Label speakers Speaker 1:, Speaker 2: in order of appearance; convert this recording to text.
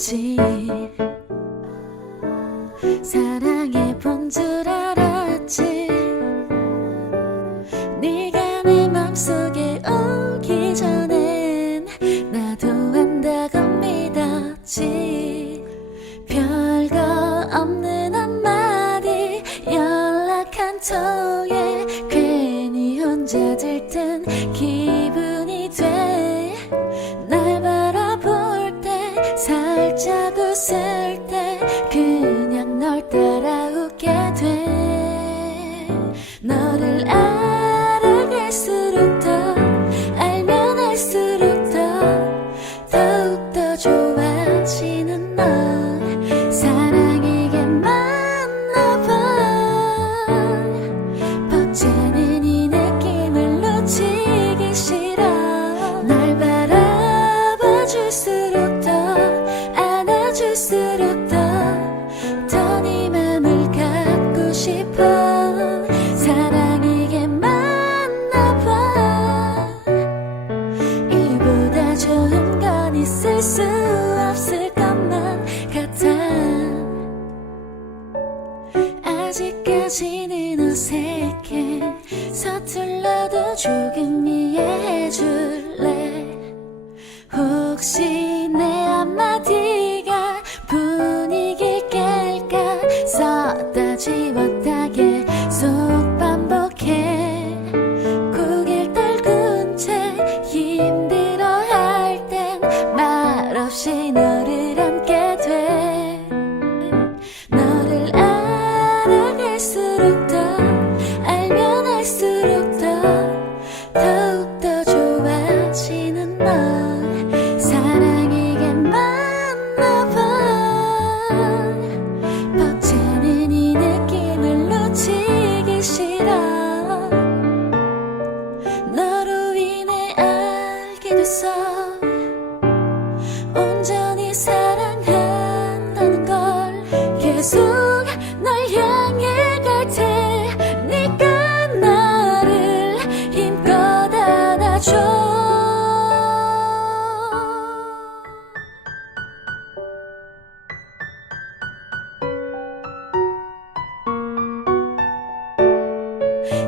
Speaker 1: 알았지 사랑해 본 줄 알았지? 네가 내 맘속에 오기 전엔 나도 안다고 믿었지. 별거 없는 한마디 연락 한 통에 괜히 혼자 들뜬 기 때 그냥 널 따라오게 돼. 너를 알아갈수록 더 알면 알수록 더 더욱더 좋아지 아. 아직까지는 어색해. 서툴러도 조금 없이 너를 안게 돼. 너를 알아갈수록